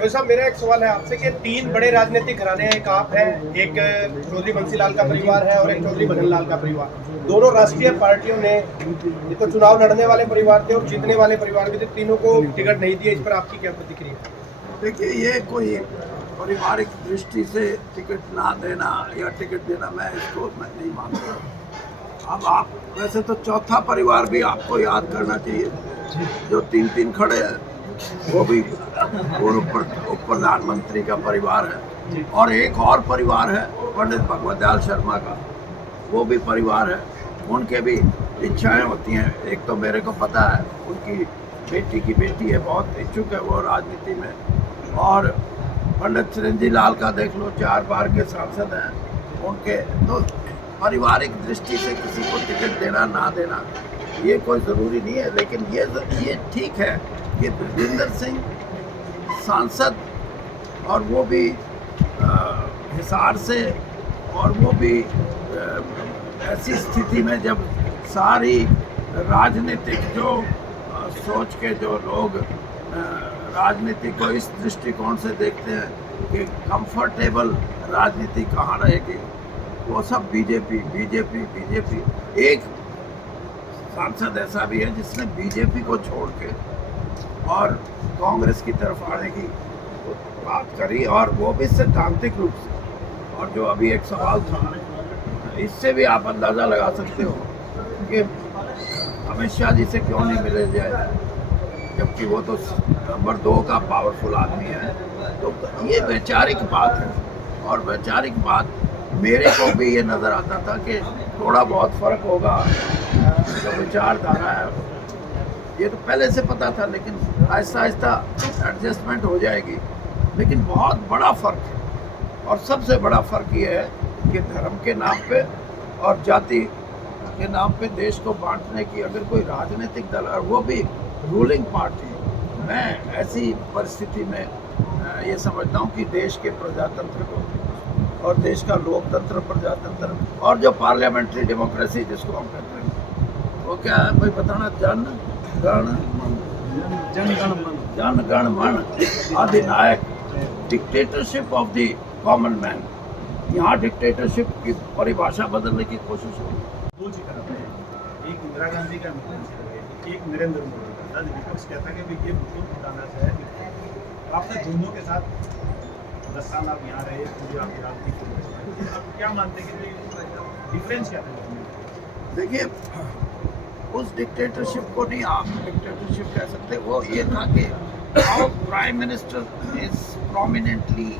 तो साहब मेरा एक सवाल है आपसे कि तीन बड़े राजनीतिक घराने हैं, एक आप हैं, एक चौधरी बंसीलाल का परिवार है और एक चौधरी भजनलाल का परिवार। दोनों राष्ट्रीय पार्टियों ने ये तो चुनाव लड़ने वाले परिवार थे और जीतने वाले परिवार भी थे, तीनों को टिकट नहीं दिए। इस पर आपकी क्या प्रतिक्रिया? देखिए, ये कोई पारिवारिक दृष्टि से टिकट ना देना या टिकट देना मैं नहीं मानता। अब आप वैसे तो चौथा परिवार भी आपको याद करना चाहिए, जो तीन खड़े हैं, वो भी पूर्व उप प्रधानमंत्री का परिवार है। और एक और परिवार है पंडित भगवत दयाल शर्मा का, वो भी परिवार है। उनके भी इच्छाएं होती हैं। एक तो मेरे को पता है उनकी बेटी की बेटी है, बहुत इच्छुक है वो राजनीति में। और पंडित चिरंजीव लाल का देख लो, 4 बार के सांसद हैं उनके। तो पारिवारिक दृष्टि से किसी को टिकट देना ना देना ये कोई ज़रूरी नहीं है। लेकिन ये ठीक है कि भूपिंदर सिंह सांसद, और वो भी हिसार से, और वो भी ऐसी स्थिति में जब सारी राजनीतिक जो सोच के जो लोग राजनीति को इस दृष्टिकोण से देखते हैं कि कंफर्टेबल राजनीति कहाँ रहेगी, वो सब बीजेपी। एक सांसद ऐसा भी है जिसने बीजेपी को छोड़ के और कांग्रेस की तरफ आने की बात करी, और वो भी सैद्धांतिक रूप से। और जो अभी एक सवाल था, इससे भी आप अंदाज़ा लगा सकते हो कि अमित शाह जी से क्यों नहीं मिले जाए, जबकि वो तो नंबर 2 का पावरफुल आदमी है। तो ये वैचारिक बात है, और वैचारिक बात मेरे को भी ये नज़र आता था कि थोड़ा बहुत फ़र्क होगा जो विचारधारा है। ये तो पहले से पता था, लेकिन आहिस्ता आहिस्ता एडजस्टमेंट हो जाएगी। लेकिन बहुत बड़ा फ़र्क है, और सबसे बड़ा फ़र्क ये है कि धर्म के नाम पे और जाति के नाम पे देश को बांटने की अगर कोई राजनीतिक दल, और वो भी रूलिंग पार्टी, मैं ऐसी परिस्थिति में ये समझता हूँ कि देश के प्रजातंत्र को और देश का लोकतंत्र, प्रजातंत्र और जो पार्लियामेंट्री डेमोक्रेसी जिसको हम कहते हैं, वो क्या है भाई बताना, जन गण मन अधिनायक, dictatorship of the common man. यहाँ डिक्टेटरशिप की परिभाषा बदलने की कोशिश हुई। एक इंदिरा गांधी का एक नरेंद्र मोदी का, विपक्ष कहता है कि ये बहुत पुराना है। आपने दोनों के साथ 10 साल आप यहाँ रहे, पूरी आपकी राजनीति, आप क्या मानते हैं कि डिफरेंस क्या था? देखिए, उस डिक्टेटरशिप को नहीं आप डिक्टेटरशिप कह सकते। वो ये था कि our prime minister is prominently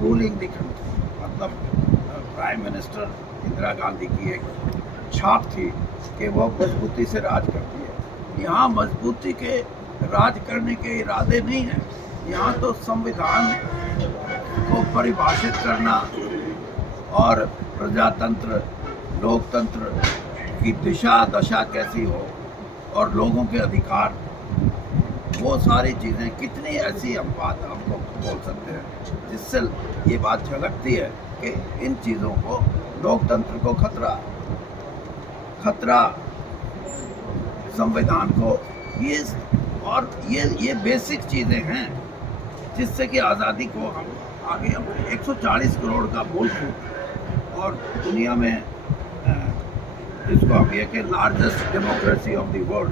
ruling the country. मतलब प्राइम मिनिस्टर इंदिरा गांधी की एक छाप थी कि वो मजबूती से राज करती है। यहाँ मजबूती के राज करने के इरादे नहीं हैं। यहाँ तो संविधान को परिभाषित करना और प्रजातंत्र, लोकतंत्र की दशा कैसी हो, और लोगों के अधिकार, वो सारी चीज़ें, कितनी ऐसी हम बात हमको बोल सकते हैं जिससे ये बात झलकती है कि इन चीज़ों को, लोकतंत्र को खतरा संविधान को, ये बेसिक चीज़ें हैं जिससे कि आज़ादी को हम आगे, हम 140 करोड़ का मुल्क हो और दुनिया में जिसको हम ये कि largest democracy of the world,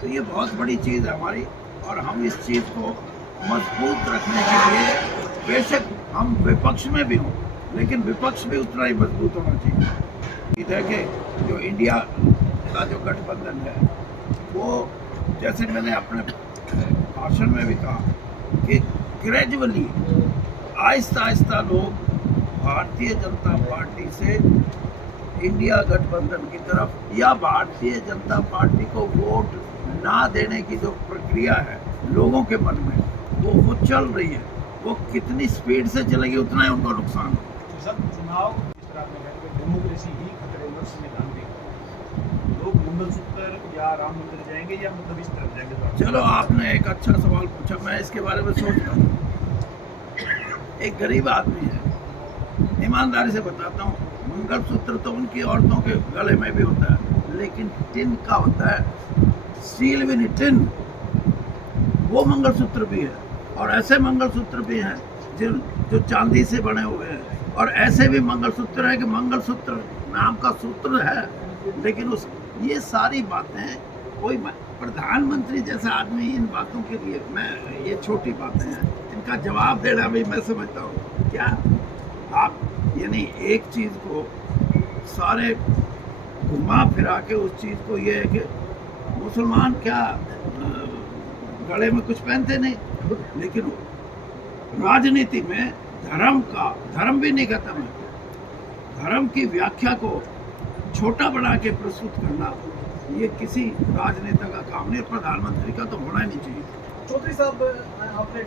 तो ये बहुत बड़ी चीज़ है हमारी। और हम इस चीज़ को मजबूत रखने के लिए, बेशक हम विपक्ष में भी हों, लेकिन विपक्ष भी उतना ही मजबूत होना चाहिए। इधर के जो इंडिया का जो गठबंधन है, वो जैसे मैंने अपने भाषण में भी कहा कि ग्रेजुअली, आहिस्ता आहिस्ता लोग भारतीय जनता पार्टी से इंडिया गठबंधन की तरफ, या भारतीय जनता पार्टी को वोट ना देने की जो प्रक्रिया है लोगों के मन में, वो चल रही है। वो कितनी स्पीड से चलेगी उतना ही उनको नुकसान हो। सब चुनाव इस तरह में है कि डेमोक्रेसी ही खतरे में, संविधान भी। लोग मंगलसूत्र या राम मंदिर जाएंगे, या मतलब इस तरफ जाएंगे? चलो, आपने एक अच्छा सवाल पूछा, मैं इसके बारे में सोच रहा हूँ। एक गरीब आदमी है, ईमानदारी से बताता हूँ, मंगलसूत्र तो उनकी औरतों के गले में भी होता है, लेकिन टिन का होता है, स्टील भी नहीं, टिन, वो मंगलसूत्र भी है। और ऐसे मंगलसूत्र भी हैं जो चांदी से बने हुए हैं, और ऐसे भी मंगलसूत्र है कि मंगलसूत्र नाम का सूत्र है, लेकिन उस ये सारी बातें कोई प्रधानमंत्री जैसा आदमी इन बातों के लिए, मैं ये छोटी बातें हैं, इनका जवाब देना भी मैं समझता हूँ। क्या आप यानी एक चीज़ को सारे घुमा फिरा के उस चीज़ को, ये है कि मुसलमान क्या गले में कुछ पहनते नहीं, लेकिन राजनीति में धर्म भी नहीं खत्म है। धर्म की व्याख्या को छोटा बना के प्रस्तुत करना ये किसी राजनेता का काम नहीं, प्रधानमंत्री का तो होना ही नहीं चाहिए। चौधरी साहब, आपने